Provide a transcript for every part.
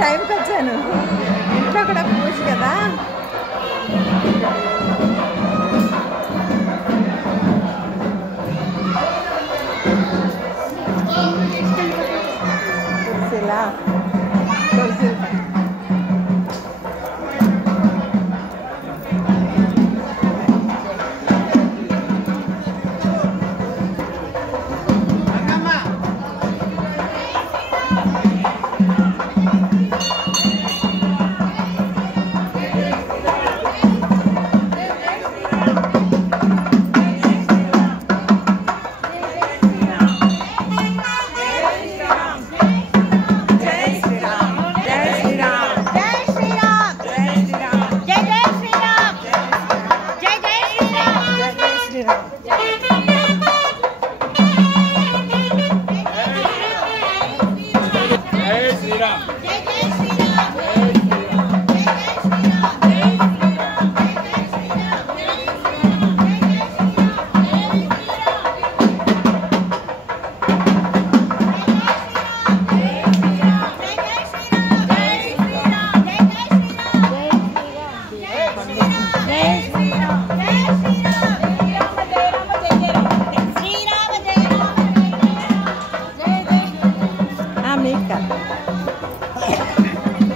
టైంకి వచ్చాను. ఇంట్లో కూడా పూజ కదా. ఇలా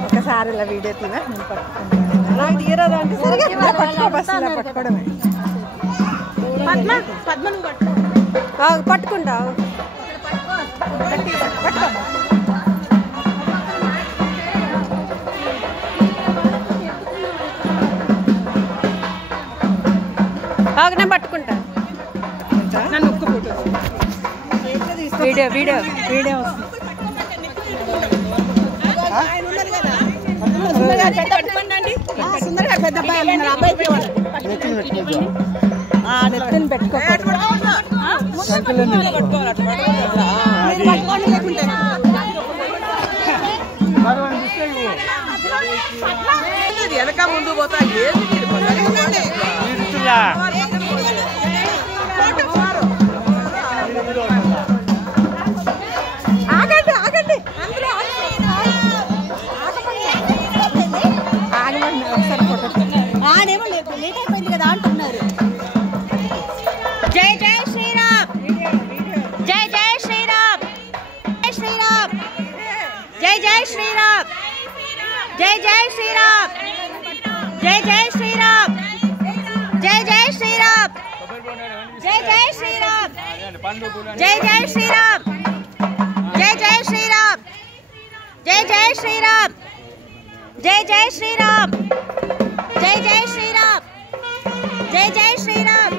ఒకసారి ఇలా వీడియో తీనా నేను పట్టుకోవడమే. పట్టుకుంటా నేను పట్టుకుంటా. వీడియో వీడియో వీడియో వస్తుంది. సుందరగా పెద్ద నెత్తిని పెట్టుకోవాలి. వెనక ముందు పోతా ఆగండి ఆగండి అందరూ ఆగమండి. ఒకసారి ఫోటో ఆడేమో లేట్ అయిపోయింది కదా అంటున్నారు. జై జై శ్రీరామ్, జై జై శ్రీరామ్, జై శ్రీరామ్, జై జై శ్రీరామ్, జై జై శ్రీరామ్, జై జై శ్రీరామ్, జై జై శ్రీరామ్, జై జై శ్రీరామ్, జై జై శ్రీరామ్, జై జై శ్రీరామ్, జై జై శ్రీరామ్, జై జై శ్రీరామ్, జై జై శ్రీరామ్, జై జై శ్రీరామ్.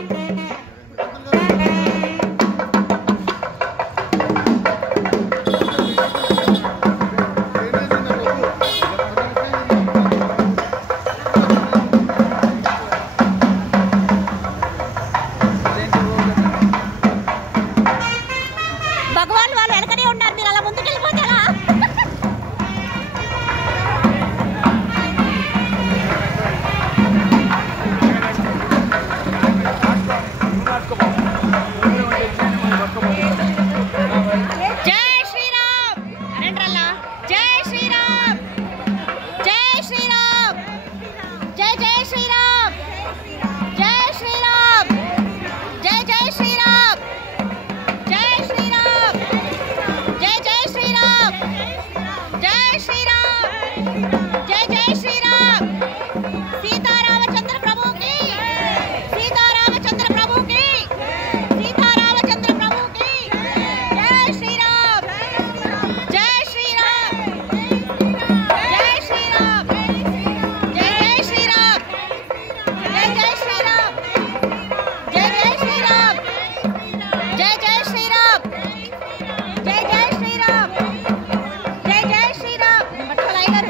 భగవాన్ వాళ్ళు వెనకనే ఉన్నారు, మీరు అలా ముందుకు వెళ్ళిపోతారా? జై శ్రీరామ్ అనండ్రల్లా, జై శ్రీరామ్, జై శ్రీరామ్, జై జై శ్రీరామ్, జై శ్రీరామ్, జై జై శ్రీరామ్, జై శ్రీరామ్, జై జై శ్రీరామ్, జై శ్రీరామ్, జై జై శ్రీరామ్. సీతారామచంద్ర ప్రభుకి, సీతారామచంద్ర ప్రభుకి, సీతారామచంద్ర ప్రభుకి. జై శ్రీరామ్, జై శ్రీరామ్, జై శ్రీరామ్, జై జై శ్రీరామ్, జై జై శ్రీరామ్, జై జై శ్రీరామ్, జై జై శ్రీరామ్, జై జై శ్రీరామ్, జై జై శ్రీరామ్. పట్టుకోలే గారు.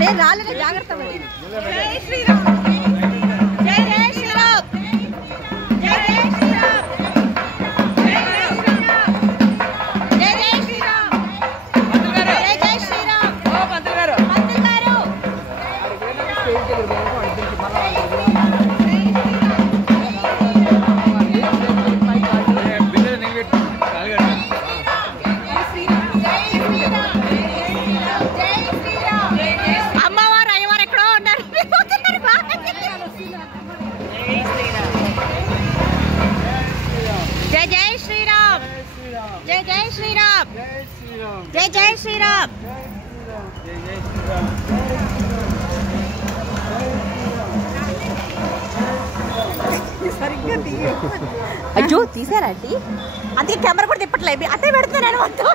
నేను రాలేదు, జాగ్రత్త మరి. జై శ్రీరామ్, జై జై శ్రీరామ్, జై జై శ్రీరామ్, జై జై శ్రీరామ్, జై జై శ్రీరామ్, జై జై శ్రీరామ్. మంత్రి గారు శ్రీరామ్ జై జై శ్రీరామ్ అయ్యో తీసారా అండి అందుకే కెమెరా కూడా తిప్పట్లేదు అట్టే పెడుతున్నాను మొత్తం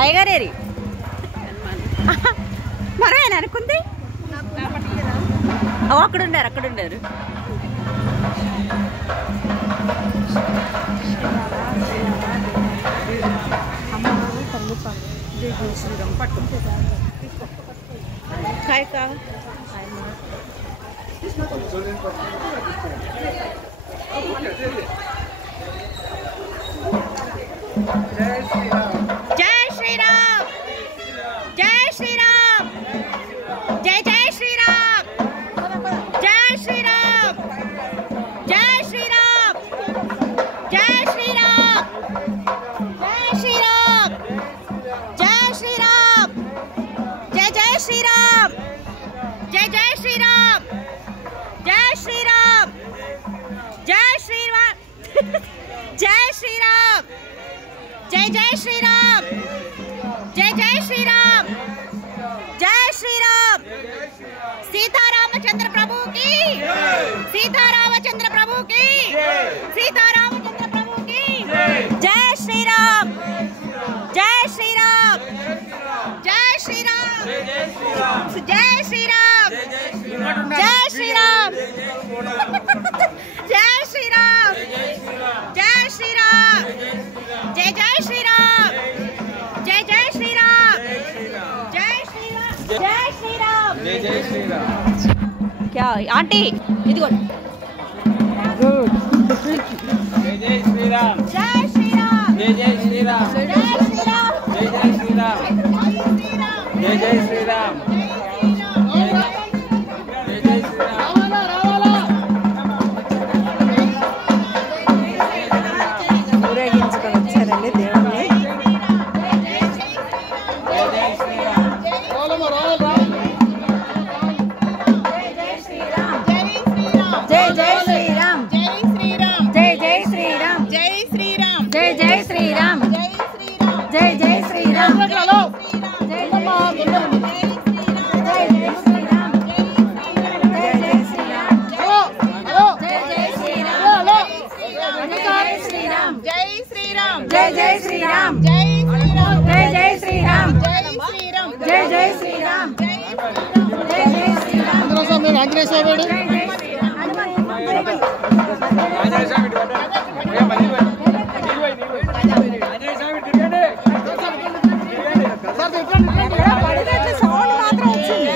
అయ్యగారేరి మరో ఆయన అనుకుంది అక్కడుండారు జై శ్రీరామ్ జై శ్రీరామ్ జై జై శ్రీరామ్ జై శ్రీరామ్ జై శ్రీరామ్ జై శ్రీరామ్ జై శ్రీరామ్ జై శ్రీరామ్ జై జై శ్రీరామ్ జై జై శ్రీరామ్ జై శ్రీరామ్ జై శ్రీరామ్ జై శ్రీరామ్ జై జై శ్రీరామ్ జై జై శ్రీరామ్ జై శ్రీరామ్ సీతారామచంద్ర ప్రభుకి సీతారామచంద్ర ప్రభుకి సీతారామచంద్ర ప్రభుకి జై శ్రీరామ్ జై శ్రీరామ్ జై శ్రీరామ్ జై శ్రీరామ్ జై శ్రీరామ్ జై శ్రీరామ్ జై శ్రీరామ్ జై జై శ్రీరామ్ జై జై శ్రీరామ్ జై శ్రీరామ్ జై శ్రీరామ్ జై జై శ్రీరామ్ क्या आंटी ఇదిగోండి జై జై శ్రీరామ్ జై శ్రీరామ్ జై జై శ్రీరామ్ జై శ్రీరామ్ జై జై శ్రీరామ్ జై జై శ్రీరామ్ జై జై శ్రీరామ్ ఊరేగించుకొని వచ్చారండి దేవుణ్ణి. జై జై శ్రీరామ్ జై జై శ్రీరామ్ జై శ్రీరామ్ జై జై శ్రీరామ్ జై జై శ్రీరామ్ జై జై శ్రీరామ్ జై జై శ్రీరామ్ జై జై శ్రీరామ్ జై జై శ్రీరామ్ జై జై శ్రీరామ్ జై శ్రీరామ్ జై జై శ్రీరామ్ జై జై శ్రీరామ్ జై జై శ్రీరామ్ జై జై శ్రీరామ్ ఆంజనేయ స్వామి సౌండ్ మాత్రం వచ్చింది.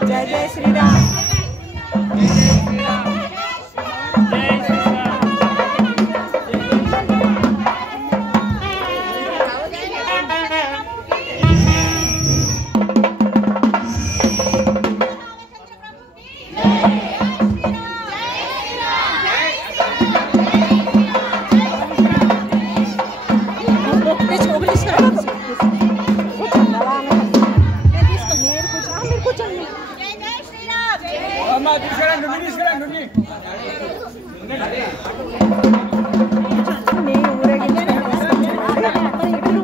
జై జై శ్రీరామ్ అమ్మా తీసుకురండి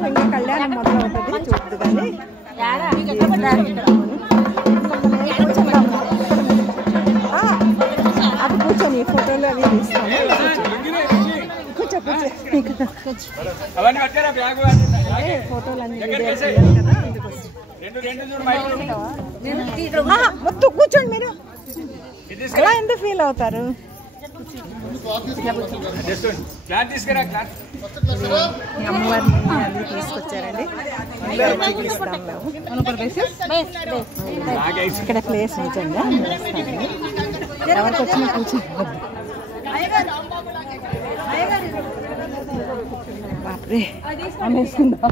ఇంకా కళ్యాణం మొదలవుతుంది చూద్దు కానీ అది కూర్చొని ఫోటోలు అవి తీస్తాము. కూర్చో అవన్నీ కట్టారా బ్యాగ్ ఫోటోలు అన్ని రెండు చూడు మైక్ మొత్తం కూర్చోండి మీరు. ఎలా ఎందుకు ఫీల్ అవుతారు? క్లాత్ తీసుకురా క్లాత్ అమ్మవారిని అన్ని తీసుకొచ్చారండి. చూపిస్తాం మేము. ఇక్కడ ప్లేస్ నిజంగా ఎవరికి వచ్చినా కూర్చో బాప్రే ఆమె వేసుకుందా